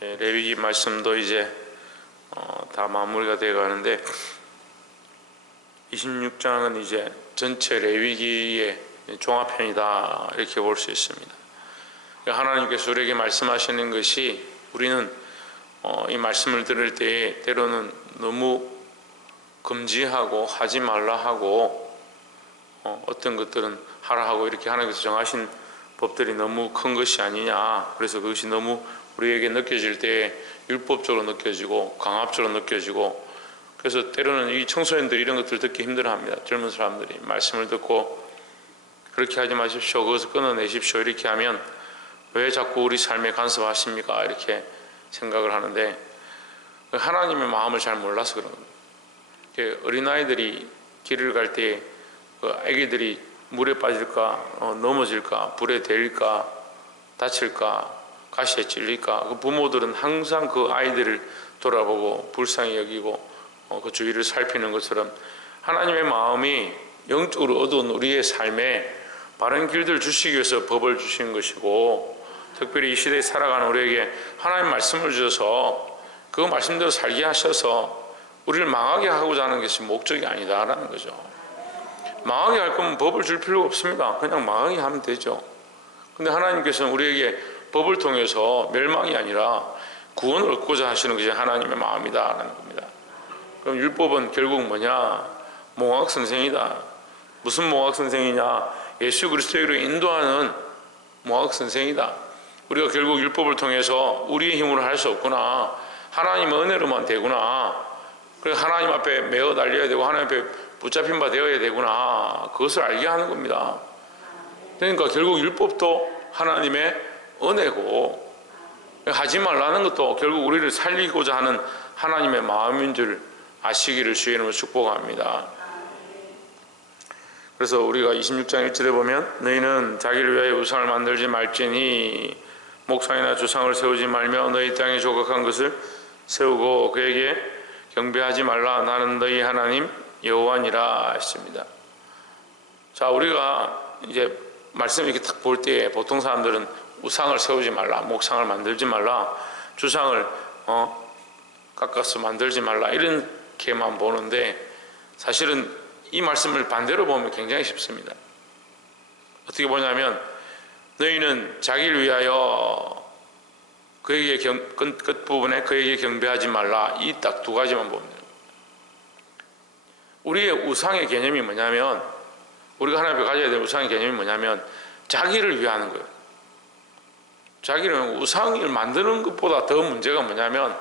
레위기 말씀도 이제 다 마무리가 되어 가는데 26장은 이제 전체 레위기의 종합편이다 이렇게 볼 수 있습니다. 하나님께서 우리에게 말씀하시는 것이 우리는 이 말씀을 들을 때 때로는 너무 금지하고 하지 말라 하고 어떤 것들은 하라 하고 이렇게 하나님께서 정하신 법들이 너무 큰 것이 아니냐, 그래서 그것이 너무 우리에게 느껴질 때 율법적으로 느껴지고 강압적으로 느껴지고, 그래서 때로는 이 청소년들이 이런 것들을 듣기 힘들어합니다. 젊은 사람들이 말씀을 듣고 그렇게 하지 마십시오, 그것을 끊어내십시오 이렇게 하면 왜 자꾸 우리 삶에 간섭하십니까 이렇게 생각을 하는데, 하나님의 마음을 잘 몰라서 그런 겁니다. 어린아이들이 길을 갈 때 아기들이 물에 빠질까 넘어질까 불에 데일까 다칠까 가시에 찔릴까, 그 부모들은 항상 그 아이들을 돌아보고 불쌍히 여기고 그 주위를 살피는 것처럼 하나님의 마음이 영적으로 어두운 우리의 삶에 바른 길들을 주시기 위해서 법을 주신 것이고, 특별히 이 시대에 살아가는 우리에게 하나님 말씀을 주셔서 그 말씀대로 살게 하셔서 우리를 망하게 하고자 하는 것이 목적이 아니다라는 거죠. 망하게 할 거면 법을 줄 필요가 없습니다. 그냥 망하게 하면 되죠. 근데 하나님께서는 우리에게 법을 통해서 멸망이 아니라 구원을 얻고자 하시는 것이 하나님의 마음이다라는 겁니다. 그럼 율법은 결국 뭐냐? 몽학 선생이다. 무슨 몽학 선생이냐? 예수 그리스도로 인도하는 몽학 선생이다. 우리가 결국 율법을 통해서 우리의 힘으로 할 수 없구나, 하나님의 은혜로만 되구나, 그래서 하나님 앞에 매어 달려야 되고 하나님 앞에 붙잡힌 바 되어야 되구나, 그것을 알게 하는 겁니다. 그러니까 결국 율법도 하나님의 은혜고, 하지 말라는 것도 결국 우리를 살리고자 하는 하나님의 마음인 줄 아시기를 주의 이름으로 축복합니다. 그래서 우리가 26장 1절에 보면 너희는 자기를 위하여 우상을 만들지 말지니 목상이나 주상을 세우지 말며 너희 땅에 조각한 것을 세우고 그에게 경배하지 말라, 나는 너희 하나님 여호와니라 했습니다. 자, 우리가 이제 말씀 이렇게 딱 볼 때 보통 사람들은 우상을 세우지 말라, 목상을 만들지 말라, 주상을 깎아서 만들지 말라 이렇게만 보는데, 사실은 이 말씀을 반대로 보면 굉장히 쉽습니다. 어떻게 보냐면 너희는 자기를 위하여 그에게 끝부분에 그에게 경배하지 말라, 이 딱 두 가지만 보면 돼요. 우리의 우상의 개념이 뭐냐면, 우리가 하나님 앞에 가져야 될 우상의 개념이 뭐냐면 자기를 위하는 거예요. 자기를, 우상을 만드는 것보다 더 문제가 뭐냐면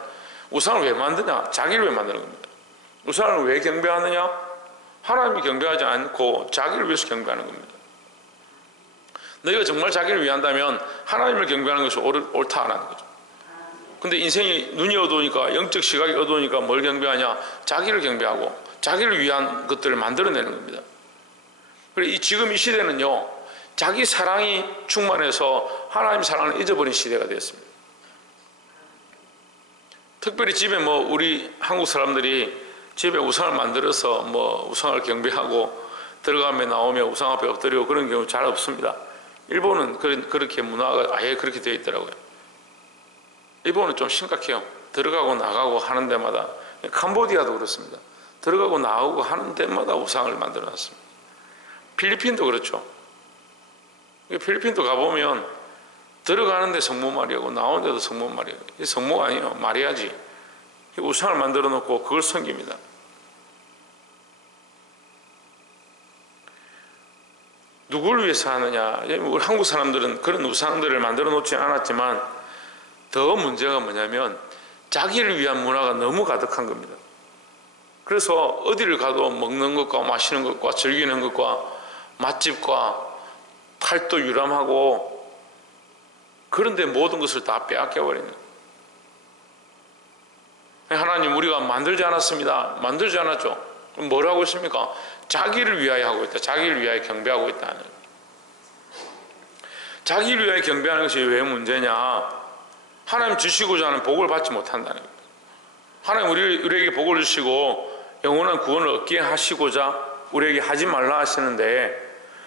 우상을 왜 만드냐? 자기를 왜 만드는 겁니다. 우상을 왜 경배하느냐? 하나님이 경배하지 않고 자기를 위해서 경배하는 겁니다. 너희가 정말 자기를 위한다면 하나님을 경배하는 것이 옳다라는 거죠. 근데 인생이 눈이 어두우니까, 영적 시각이 어두우니까 뭘 경배하냐? 자기를 경배하고 자기를 위한 것들을 만들어내는 겁니다. 그리고 지금 이 시대는요, 자기 사랑이 충만해서 하나님 사랑을 잊어버린 시대가 되었습니다. 특별히 집에 우리 한국 사람들이 집에 우상을 만들어서 우상을 경배하고 들어가면 나오면 우상 앞에 엎드리고 그런 경우 잘 없습니다. 일본은 그렇게 문화가 아예 그렇게 되어 있더라고요. 일본은 좀 심각해요. 들어가고 나가고 하는 데마다, 캄보디아도 그렇습니다. 들어가고 나오고 하는 데마다 우상을 만들어 놨습니다. 필리핀도 그렇죠. 필리핀도 가보면 들어가는데 성모 마리아고 나오는데도 성모 마리아고, 이게 성모가 아니에요, 마리아지. 우상을 만들어 놓고 그걸 섬깁니다. 누구를 위해서 하느냐? 우리 한국 사람들은 그런 우상들을 만들어 놓지 않았지만 더 문제가 뭐냐면 자기를 위한 문화가 너무 가득한 겁니다. 그래서 어디를 가도 먹는 것과 마시는 것과 즐기는 것과 맛집과 팔도 유람하고, 그런데 모든 것을 다 빼앗겨버리는 거예요. 하나님, 우리가 만들지 않았습니다. 만들지 않았죠. 그럼 뭘 하고 있습니까? 자기를 위하여 하고 있다. 자기를 위하여 경배하고 있다는 거예요. 자기를 위하여 경배하는 것이 왜 문제냐? 하나님 주시고자 하는 복을 받지 못한다는 거예요. 하나님 우리에게 복을 주시고 영원한 구원을 얻게 하시고자 우리에게 하지 말라 하시는데,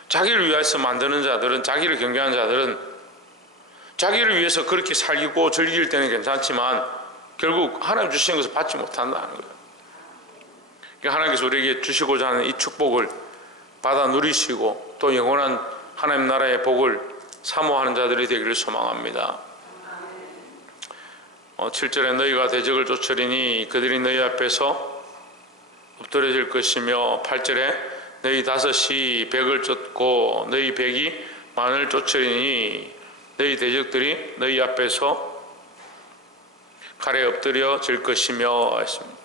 자기를 위해서 만드는 자들은, 자기를 경배하는 자들은 자기를 위해서 그렇게 살고 즐길 때는 괜찮지만 결국 하나님 주신 것을 받지 못한다는 거예요. 그러니까 하나님께서 우리에게 주시고자 하는 이 축복을 받아 누리시고 또 영원한 하나님 나라의 복을 사모하는 자들이 되기를 소망합니다. 7절에 너희가 대적을 쫓으리니 그들이 너희 앞에서 엎드려질 것이며 8절에 너희 다섯이 백을 쫓고 너희 백이 만을 쫓으리니 너희 대적들이 너희 앞에서 칼에 엎드려질 것이며 했습니다.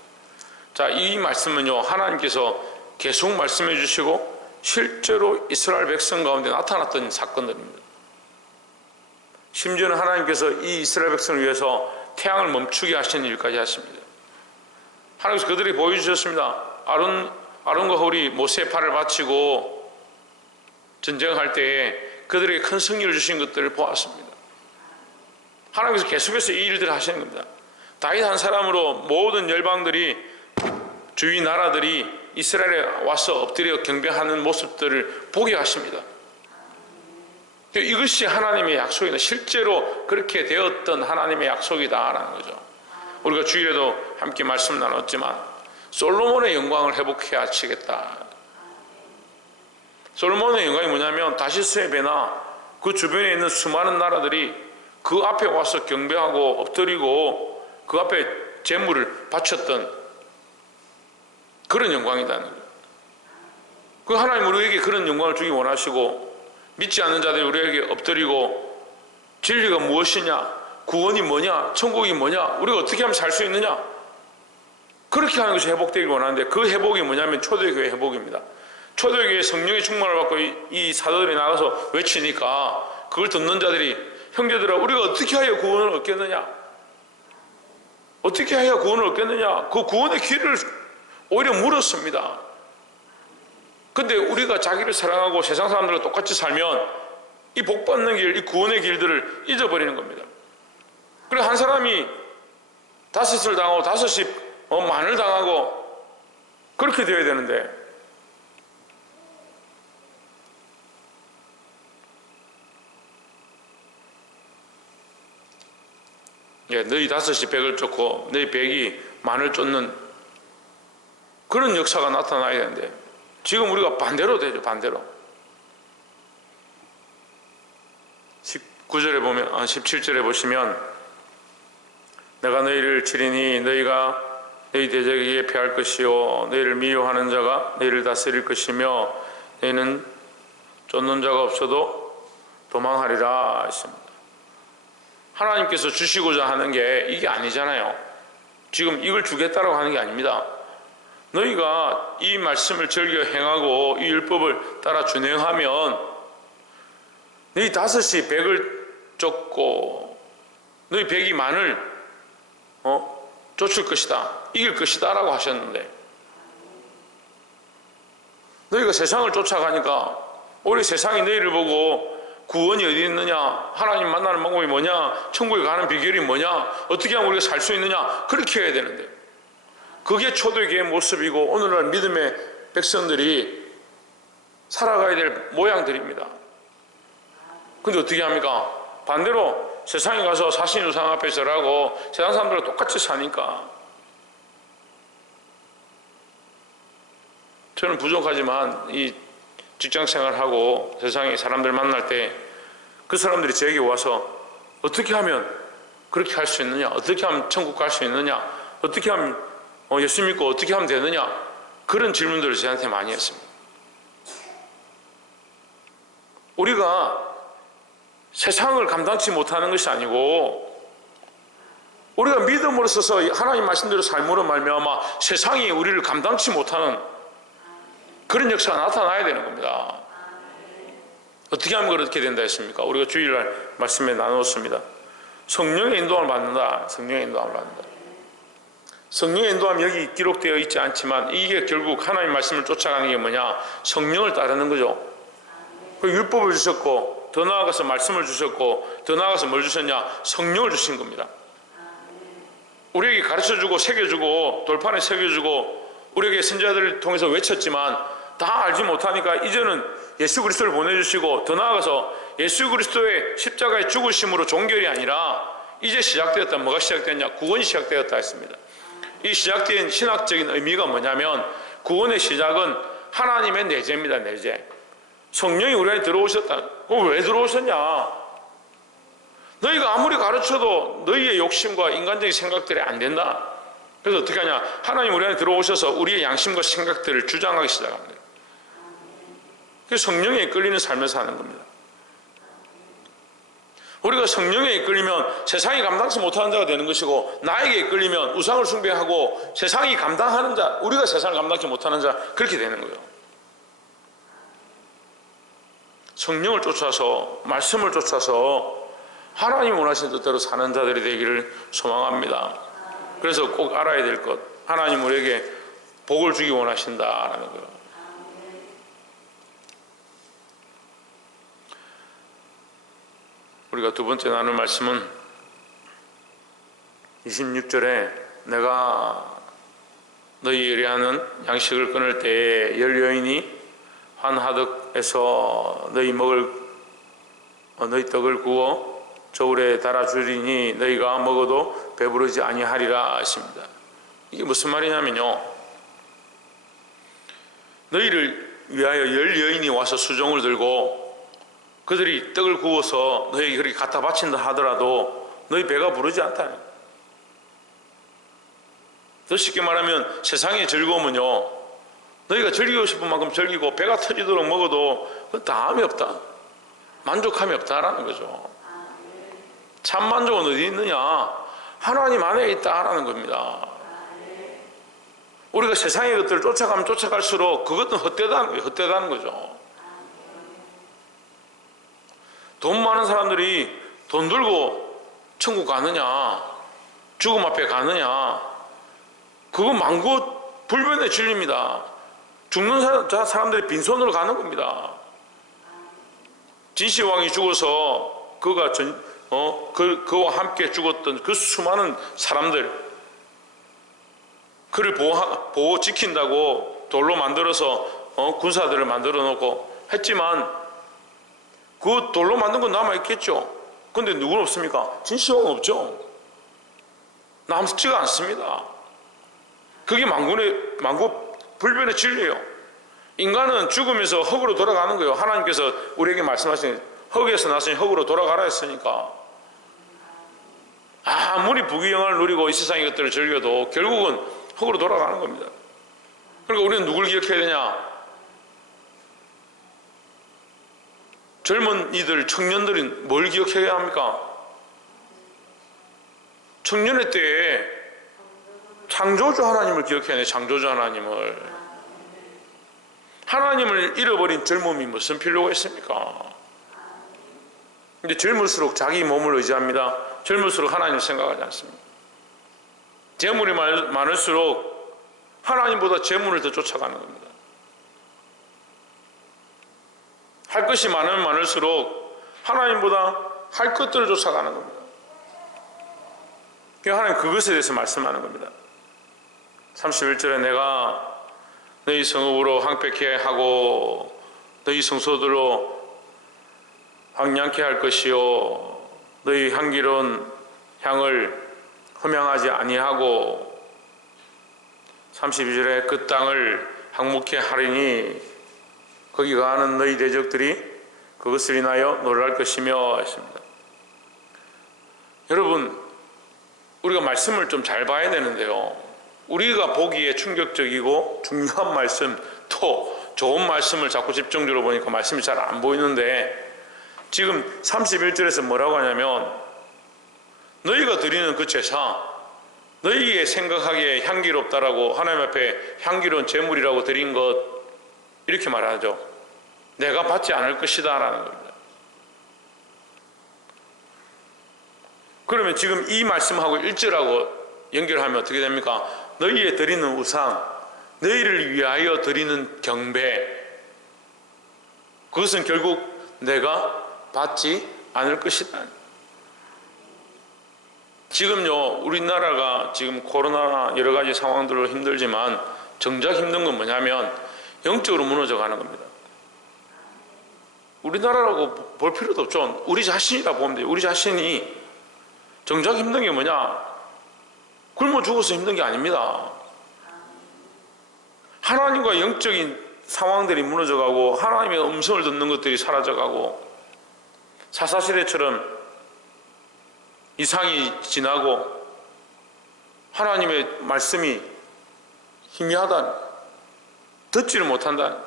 자, 이 말씀은요 하나님께서 계속 말씀해 주시고 실제로 이스라엘 백성 가운데 나타났던 사건들입니다. 심지어는 하나님께서 이 이스라엘 백성을 위해서 태양을 멈추게 하시는 일까지 하십니다. 하나님께서 그들이 보여주셨습니다. 아론과 홀이 모세의 팔을 바치고 전쟁할 때에 그들에게 큰 승리를 주신 것들을 보았습니다. 하나님께서 계속해서 이 일들을 하시는 겁니다. 다윗 한 사람으로 모든 열방들이 주위 나라들이 이스라엘에 와서 엎드려 경배하는 모습들을 보게 하십니다. 이것이 하나님의 약속이다. 실제로 그렇게 되었던 하나님의 약속이다라는 거죠. 우리가 주일에도 함께 말씀 나눴지만 솔로몬의 영광을 회복해 하시겠다. 솔로몬의 영광이 뭐냐면 다시스의 배나 그 주변에 있는 수많은 나라들이 그 앞에 와서 경배하고 엎드리고 그 앞에 제물을 바쳤던 그런 영광이라는 거예요. 그 하나님 우리에게 그런 영광을 주기 원하시고 믿지 않는 자들이 우리에게 엎드리고 진리가 무엇이냐, 구원이 뭐냐, 천국이 뭐냐, 우리가 어떻게 하면 살 수 있느냐, 그렇게 하는 것이 회복되길 원하는데 그 회복이 뭐냐면 초대교회 회복입니다. 초대교회 성령의 충만을 받고 이 사도들이 나가서 외치니까 그걸 듣는 자들이 형제들아 우리가 어떻게 하여 구원을 얻겠느냐, 어떻게 하여 구원을 얻겠느냐, 그 구원의 길을 오히려 물었습니다. 근데 우리가 자기를 사랑하고 세상 사람들과 똑같이 살면 이 복받는 길, 이 구원의 길들을 잊어버리는 겁니다. 그래 한 사람이 다섯을 당하고 다섯이 만을 당하고 그렇게 되어야 되는데 너희 다섯이 백을 쫓고 너희 백이 만을 쫓는 그런 역사가 나타나야 되는데 지금 우리가 반대로 되죠. 반대로 19절에 보면 17절에 보시면 내가 너희를 치리니 너희가 너희 대적에게 패할 것이요 너희를 미워하는 자가 너희를 다스릴 것이며 너희는 쫓는 자가 없어도 도망하리라 했습니다. 하나님께서 주시고자 하는 게 이게 아니잖아요. 지금 이걸 주겠다라고 하는 게 아닙니다. 너희가 이 말씀을 즐겨 행하고 이 율법을 따라 준행하면 너희 다섯이 백을 쫓고 너희 백이 만을 쫓을 것이다, 이길 것이다 라고 하셨는데 너희가 세상을 쫓아가니까 오히려 세상이 너희를 보고 구원이 어디 있느냐, 하나님 만나는 방법이 뭐냐, 천국에 가는 비결이 뭐냐, 어떻게 하면 우리가 살 수 있느냐, 그렇게 해야 되는데 그게 초대교회의 모습이고 오늘날 믿음의 백성들이 살아가야 될 모양들입니다. 근데 어떻게 합니까? 반대로 세상에 가서 사신 우상 앞에 절하고 세상 사람들과 똑같이 사니까 저는 부족하지만 이 직장생활하고 세상에 사람들 만날 때 그 사람들이 저에게 와서 어떻게 하면 그렇게 할 수 있느냐, 어떻게 하면 천국 갈 수 있느냐, 어떻게 하면 예수 믿고 어떻게 하면 되느냐, 그런 질문들을 저한테 많이 했습니다. 우리가 세상을 감당치 못하는 것이 아니고 우리가 믿음으로 써서 하나님 말씀대로 삶으로 말미암아 세상이 우리를 감당치 못하는 그런 역사가 나타나야 되는 겁니다. 어떻게 하면 그렇게 된다 했습니까? 우리가 주일날 말씀에 나누었습니다. 성령의 인도함을 받는다. 성령의 인도함을 받는다. 성령의 인도함이 여기 기록되어 있지 않지만 이게 결국 하나님 말씀을 쫓아가는 게 뭐냐? 성령을 따르는 거죠. 그 율법을 주셨고 더 나아가서 말씀을 주셨고 더 나아가서 뭘 주셨냐? 성령을 주신 겁니다. 우리에게 가르쳐주고 새겨주고 돌판에 새겨주고 우리에게 선지자들을 통해서 외쳤지만 다 알지 못하니까 이제는 예수 그리스도를 보내주시고 더 나아가서 예수 그리스도의 십자가의 죽으심으로 종결이 아니라 이제 시작되었다. 뭐가 시작됐냐? 구원이 시작되었다 했습니다. 이 시작된 신학적인 의미가 뭐냐면 구원의 시작은 하나님의 내재입니다. 내재. 성령이 우리 안에 들어오셨다. 왜 들어오셨냐? 너희가 아무리 가르쳐도 너희의 욕심과 인간적인 생각들이 안 된다. 그래서 어떻게 하냐? 하나님 우리 안에 들어오셔서 우리의 양심과 생각들을 주장하기 시작합니다. 그래서 성령에 이끌리는 삶을 사는 겁니다. 우리가 성령에 이끌리면 세상이 감당치 못하는 자가 되는 것이고, 나에게 이끌리면 우상을 숭배하고 세상이 감당하는 자, 우리가 세상을 감당치 못하는 자, 그렇게 되는 거예요. 성령을 쫓아서, 말씀을 쫓아서 하나님 원하시는 뜻대로 사는 자들이 되기를 소망합니다. 그래서 꼭 알아야 될 것, 하나님 우리에게 복을 주기 원하신다라는 거예요. 우리가 두 번째 나눌 말씀은 26절에 내가 너희 의뢰하는 양식을 끊을 때에 열 여인이 한 하덕에서 너희 떡을 구워 저울에 달아주리니 너희가 먹어도 배부르지 아니하리라 하십니다. 이게 무슨 말이냐면요, 너희를 위하여 열 여인이 와서 수종을 들고 그들이 떡을 구워서 너희에게 그렇게 갖다 바친다 하더라도 너희 배가 부르지 않다는 거예요. 더 쉽게 말하면 세상의 즐거움은요, 너희가 즐기고 싶은 만큼 즐기고 배가 터지도록 먹어도 그 다음이 없다, 만족함이 없다라는 거죠. 참 만족은 어디 있느냐? 하나님 안에 있다라는 겁니다. 우리가 세상의 것들을 쫓아가면 쫓아갈수록 그것은 헛되다는 거예요. 헛되다는 거죠. 돈 많은 사람들이 돈 들고 천국 가느냐, 죽음 앞에 가느냐, 그거 만고 불변의 진리입니다. 죽는 사람들이 빈손으로 가는 겁니다. 진시황이 죽어서 그와 함께 죽었던 그 수많은 사람들, 그를 지킨다고 돌로 만들어서 군사들을 만들어 놓고 했지만 그 돌로 만든 건 남아있겠죠. 근데 누구는 없습니까? 진시황은 없죠. 남지가 않습니다. 그게 만고 불변의 진리예요. 인간은 죽으면서 흙으로 돌아가는 거예요. 하나님께서 우리에게 말씀하신 흙에서 났으니 흙으로 돌아가라 했으니까. 아무리 부귀영화를 누리고 이 세상의 것들을 즐겨도 결국은 흙으로 돌아가는 겁니다. 그러니까 우리는 누굴 기억해야 되냐? 젊은 이들, 청년들이 뭘 기억해야 합니까? 청년의 때에 창조주 하나님을 기억해야 돼. 창조주 하나님을. 하나님을 잃어버린 젊음이 무슨 필요가 있습니까? 근데 젊을수록 자기 몸을 의지합니다. 젊을수록 하나님을 생각하지 않습니다. 재물이 많을수록 하나님보다 재물을 더 쫓아가는 겁니다. 할 것이 많으면 많을수록 하나님보다 할 것들을 쫓아가는 겁니다. 하나님 그것에 대해서 말씀하는 겁니다. 31절에 내가 너희 성읍으로 황폐케 하고 너희 성소들로 황량케 할 것이요 너희 향기로운 향을 흠양하지 아니하고 32절에 그 땅을 황무케 하리니 거기 가는 너희 대적들이 그것을 인하여 놀랄 것이며 했습니다. 여러분, 우리가 말씀을 좀 잘 봐야 되는데요, 우리가 보기에 충격적이고 중요한 말씀, 또 좋은 말씀을 자꾸 집중적으로 보니까 말씀이 잘 안 보이는데, 지금 31절에서 뭐라고 하냐면 너희가 드리는 그 제사, 너희의 생각하기에 향기롭다라고 하나님 앞에 향기로운 제물이라고 드린 것, 이렇게 말하죠. 내가 받지 않을 것이다 라는 겁니다. 그러면 지금 이 말씀하고 1절하고 연결하면 어떻게 됩니까? 너희의 드리는 우상, 너희를 위하여 드리는 경배, 그것은 결국 내가 받지 않을 것이다. 지금요, 우리나라가 지금 코로나 여러 가지 상황들로 힘들지만 정작 힘든 건 뭐냐면 영적으로 무너져 가는 겁니다. 우리나라라고 볼 필요도 없죠. 우리 자신이라 보면 돼요. 우리 자신이 정작 힘든 게 뭐냐? 굶어 죽어서 힘든 게 아닙니다. 하나님과 영적인 상황들이 무너져가고 하나님의 음성을 듣는 것들이 사라져가고 사사시대처럼 이상이 지나고 하나님의 말씀이 희미하다, 듣지를 못한다.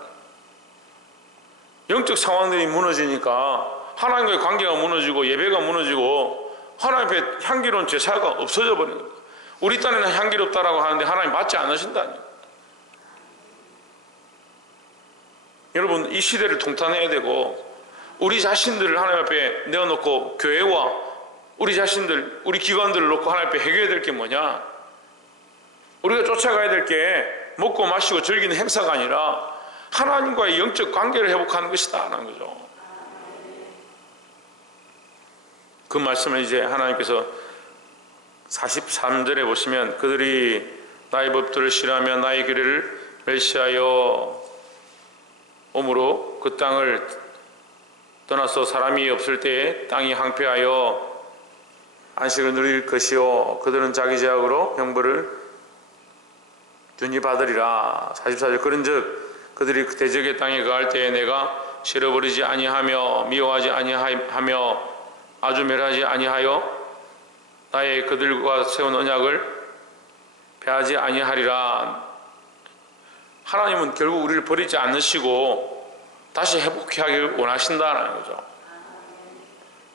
영적 상황들이 무너지니까 하나님과의 관계가 무너지고 예배가 무너지고 하나님 앞에 향기로운 제사가 없어져 버리는 겁니다. 우리 딴에는 향기롭다라고 하는데 하나님 받지 않으신다니. 여러분, 이 시대를 통탄해야 되고 우리 자신들을 하나님 앞에 내어놓고 교회와 우리 자신들, 우리 기관들을 놓고 하나님 앞에 해결해야 될 게 뭐냐? 우리가 쫓아가야 될 게 먹고 마시고 즐기는 행사가 아니라 하나님과의 영적 관계를 회복하는 것이다 라는 거죠. 그 말씀을 이제 하나님께서 43절에 보시면 그들이 나의 법들을 싫어하며 나의 규례를 멸시하여 오므로 그 땅을 떠나서 사람이 없을 때에 땅이 황폐하여 안식을 누릴 것이요 그들은 자기 죄악으로 형벌을 준이 받으리라. 44절 그런즉 그들이 대적의 땅에 거할 때에 내가 실어버리지 아니하며 미워하지 아니하며 아주 멸하지 아니하여 나의 그들과 세운 언약을 폐하지 아니하리라. 하나님은 결국 우리를 버리지 않으시고 다시 회복해 하길 원하신다는 거죠.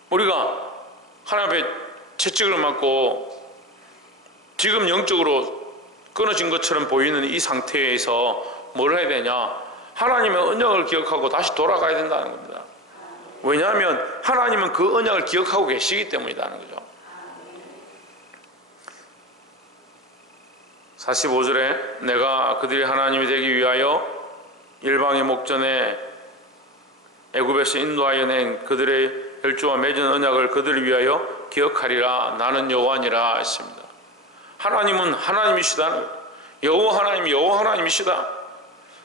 우리가 하나님 앞에 채찍을 맞고 지금 영적으로 끊어진 것처럼 보이는 이 상태에서 뭘 해야 되냐? 하나님의 언약을 기억하고 다시 돌아가야 된다는 겁니다. 왜냐하면 하나님은 그 언약을 기억하고 계시기 때문이라는 거죠. 45절에 내가 그들이 하나님이 되기 위하여 일방의 목전에 애굽에서 인도하여 낸 그들의 혈주와 맺은 언약을 그들을 위하여 기억하리라. 나는 여호와니라 했습니다. 하나님은 하나님이시다. 여호와 하나님이시다.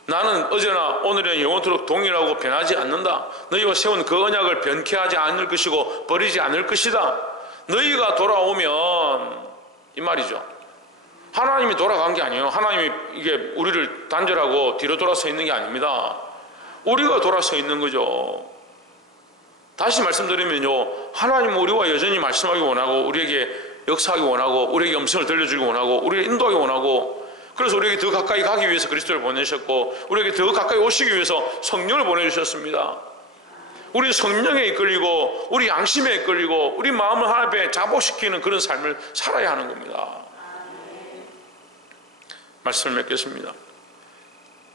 나는 어제나 오늘은 영원토록 동일하고 변하지 않는다. 너희와 세운 그 언약을 변케 하지 않을 것이고 버리지 않을 것이다. 너희가 돌아오면 이 말이죠. 하나님이 돌아간 게 아니에요. 하나님이 이게 우리를 단절하고 뒤로 돌아서 있는 게 아닙니다. 우리가 돌아서 있는 거죠. 다시 말씀드리면요, 하나님은 우리와 여전히 말씀하기 원하고 우리에게 역사하기 원하고 우리에게 음성을 들려주기 원하고 우리를 인도하기 원하고, 그래서 우리에게 더 가까이 가기 위해서 그리스도를 보내셨고 우리에게 더 가까이 오시기 위해서 성령을 보내주셨습니다. 우리 성령에 이끌리고 우리 양심에 이끌리고 우리 마음을 하나님 앞에 자복시키는 그런 삶을 살아야 하는 겁니다. 말씀을 맺겠습니다.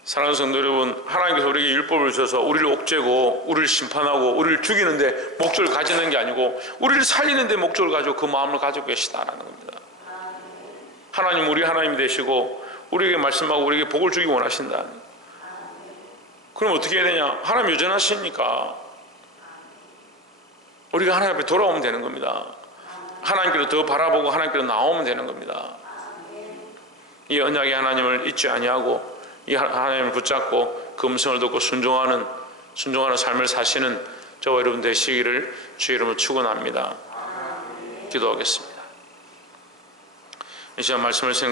사랑하는 성도 여러분, 하나님께서 우리에게 율법을 주셔서 우리를 옥죄고 우리를 심판하고 우리를 죽이는데 목적을 가지는 게 아니고 우리를 살리는데 목적을 가지고 그 마음을 가지고 계시다라는 겁니다. 하나님, 우리 하나님이 되시고 우리에게 말씀하고 우리에게 복을 주기 원하신다. 그럼 어떻게 해야 되냐? 하나님 여전하시니까 우리가 하나님 앞에 돌아오면 되는 겁니다. 하나님께로 더 바라보고 하나님께로 나오면 되는 겁니다. 이 언약의 하나님을 잊지 아니하고 이 하나님을 붙잡고 그 음성을 듣고 순종하는 삶을 사시는 저와 여러분 되시기를 주의 이름으로 축원합니다. 기도하겠습니다. 이 시간 말씀을 생각